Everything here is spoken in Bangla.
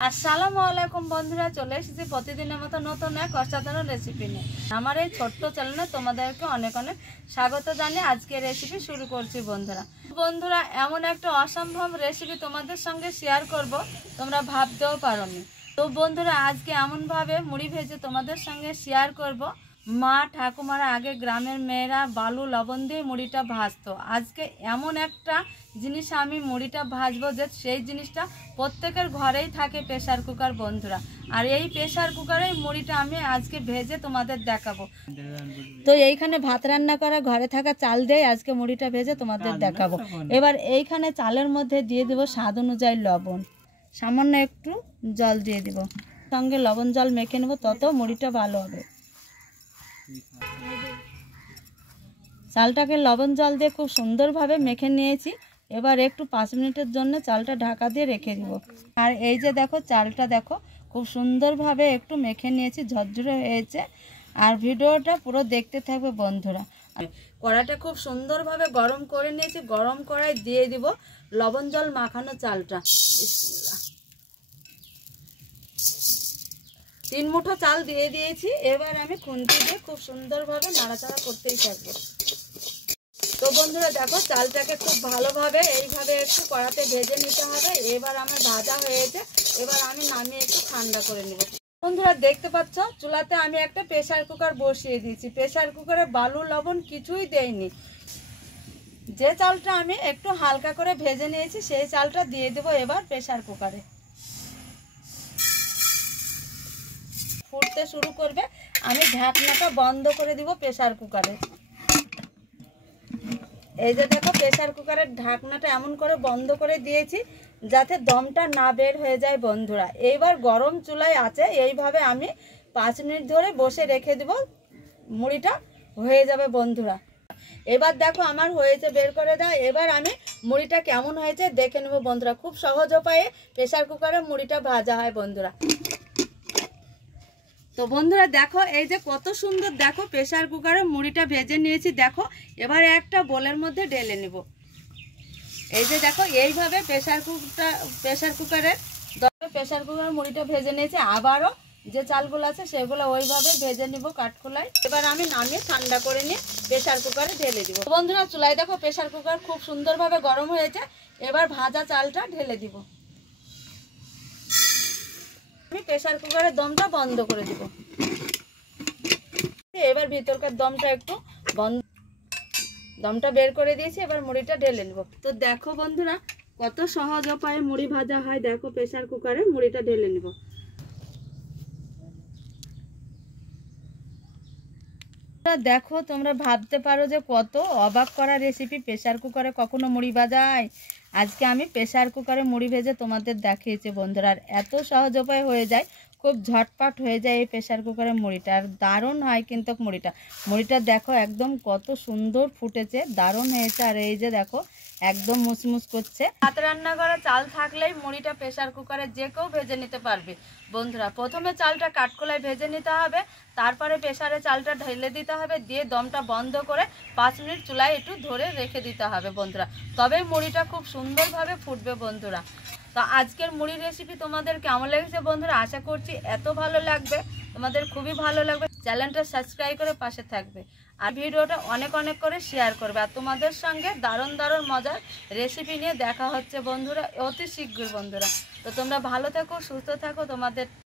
আসসালামু আলাইকুম বন্ধুরা, চলে এসেছি প্রতিদিনের মতো নতুন এক অসাধারণ রেসিপি নিয়ে। আমার এই ছোট্ট চ্যানেলে তোমাদেরকে অনেক অনেক স্বাগত জানিয়ে আজকে রেসিপি শুরু করছি। বন্ধুরা এমন একটা অসম্ভব রেসিপি তোমাদের সঙ্গে শেয়ার করব, তোমরা ভাবতেও পারোনি। তো বন্ধুরা, আজকে এমনভাবে মুড়ি ভেজে তোমাদের সঙ্গে শেয়ার করব। মা ঠাকুমারা আগে গ্রামের মেয়েরা বালু লবণ দিয়ে মুড়িটা ভাজতো। আজকে এমন একটা জিনিস আমি মুড়িটা ভাজবো যে সেই জিনিসটা প্রত্যেকের ঘরেই থাকে, প্রেসার কুকার বন্ধুরা। আর এই প্রেসার কুকারেই মুড়িটা আমি আজকে ভেজে তোমাদের দেখাবো। তো এইখানে ভাত রান্না করা ঘরে থাকা চাল দিয়ে আজকে মুড়িটা ভেজে তোমাদের দেখাবো। এবার এইখানে চালের মধ্যে দিয়ে দেবো স্বাদ অনুযায়ী লবণ, সামান্য একটু জল দিয়ে দেবো, সঙ্গে লবণ জল মেখে নেবো, তত মুড়িটা ভালো হবে। চালটাকে লবণ জল দিয়ে খুব সুন্দরভাবে মেখে নিয়েছি। এবার একটু 5 মিনিটের জন্য চালটা ঢাকা দিয়ে রেখে দিব। আর এই যে দেখো, চালটা দেখো খুব সুন্দরভাবে একটু মেখে নিয়েছি, ঝরঝরে হয়েছে। আর ভিডিওটা পুরো দেখতে থাকবে বন্ধুরা। কড়াটা খুব সুন্দরভাবে গরম করে নিয়েছি, গরম কড়াই দিয়ে দিব লবণ জল মাখানো চালটা। 3 মুঠো চাল দিয়ে দিয়েছি। এবার আমি খুন্তি দিয়ে খুব সুন্দরভাবে নাড়াচাড়া করতেই থাকবো। তো বন্ধুরা দেখো, চালটাকে খুব ভালোভাবে এইভাবে একটু কড়াতে ভেজে নিতে হবে। এবার আমার ভাজা হয়েছে, এবার আমি নামিয়ে একটু ঠান্ডা করে নেব। বন্ধুরা দেখতে পাচ্ছ, চুলাতে আমি একটা প্রেসার কুকার বসিয়ে দিয়েছি। প্রেসার কুকারে বালু লবণ কিছুই দেইনি। যে চালটা আমি একটু হালকা করে ভেজে নিয়েছি সেই চালটা দিয়ে দেবো এবার প্রেসার কুকারে। ফুটতে শুরু করবে, আমি ঢাকনাটা বন্ধ করে দিব প্রেসার কুকারে। এই যে দেখো, প্রেসার কুকারের ঢাকনাটা এমন করে বন্ধ করে দিয়েছি যাতে দমটা না বের হয়ে যায় বন্ধুরা। এইবার গরম চুলায় আছে, এইভাবে আমি 5 মিনিট ধরে বসে রেখে দিব, মুড়িটা হয়ে যাবে বন্ধুরা। এবার দেখো আমার হয়েছে, বের করে দাও। এবার আমি মুড়িটা কেমন হয়েছে দেখে নেব বন্ধুরা। খুব সহজ উপায়ে প্রেসার কুকারে মুড়িটা ভাজা হয় বন্ধুরা। তো বন্ধুরা দেখো, এই যে কত সুন্দর দেখো প্রেসার কুকারে মুড়িটা ভেজে নিয়েছি। দেখো এবারে একটা বোলের মধ্যে ঢেলে নেব। এই যে দেখো, এইভাবে প্রেসার কুকারের মুড়িটা ভেজে নিয়েছি। আবারও যে চালগুলো আছে সেগুলো ওইভাবে ভেজে নিব কাঠখোলায়। এবার আমি নামিয়ে ঠান্ডা করে নিয়ে প্রেসার কুকারে ঢেলে দিব। বন্ধুরা চুলায় দেখো প্রেসার কুকার খুব সুন্দরভাবে গরম হয়েছে। এবার ভাজা চালটা ঢেলে দিব। আমি প্রেসার কুকারের দমটা বন্ধ করে দিব। এবার ভিতরকার দমটা একটু দমটা বের করে দিয়েছি। এবার মুড়িটা ঢেলে নেব। তো দেখো বন্ধুরা, কত সহজ উপায়ে মুড়ি ভাজা হয়। দেখো প্রেসার কুকারে মুড়িটা ঢেলে নেব। দেখো, তোমরা ভাবতে পারো যে কত অবাক করা রেসিপি, প্রেসার কুকারে কখনো মুড়ি ভাজা হয়। আজকে আমি প্রেসার কুকারে মুড়ি ভেজে তোমাদের দেখিয়েছি বন্ধুরা। আর এত সহজ উপায় হয়ে যায়, খুব ঝটপট হয়ে যায় এই প্রেসার কুকারের মুড়িটা। আর দারুণ হয় কিন্তু মুড়িটা দেখো একদম কত সুন্দর ফুটেছে, দারুণ হয়েছে। আর এই যে দেখো একদম মুসমুস করছে। ভাত রান্না করা চাল থাকলেই মুড়িটা প্রেসার কুকারে যে কেউ ভেজে নিতে পারবে বন্ধুরা। প্রথমে চালটা কাঠখোলায় ভেজে নিতে হবে, তারপরে প্রেসারে চালটা ঢেলে দিতে হবে, দিয়ে দমটা বন্ধ করে 5 মিনিট চুলায় একটু ধরে রেখে দিতে হবে বন্ধুরা। তবেই মুড়িটা খুব সুন্দরভাবে ফুটবে বন্ধুরা। তো আজকের মুড়ির রেসিপি তোমাদের কেমন লেগেছে বন্ধুরা? আশা করছি এত ভালো লাগবে, তোমাদের খুবই ভালো লাগবে। চ্যানেলটা সাবস্ক্রাইব করে পাশে থাকবে আর ভিডিওটা অনেক অনেক করে শেয়ার করবে। আর তোমাদের সঙ্গে দারুণ দারুণ মজার রেসিপি নিয়ে দেখা হচ্ছে বন্ধুরা অতি শীঘ্র বন্ধুরা। তো তোমরা ভালো থাকো, সুস্থ থাকো। তোমাদের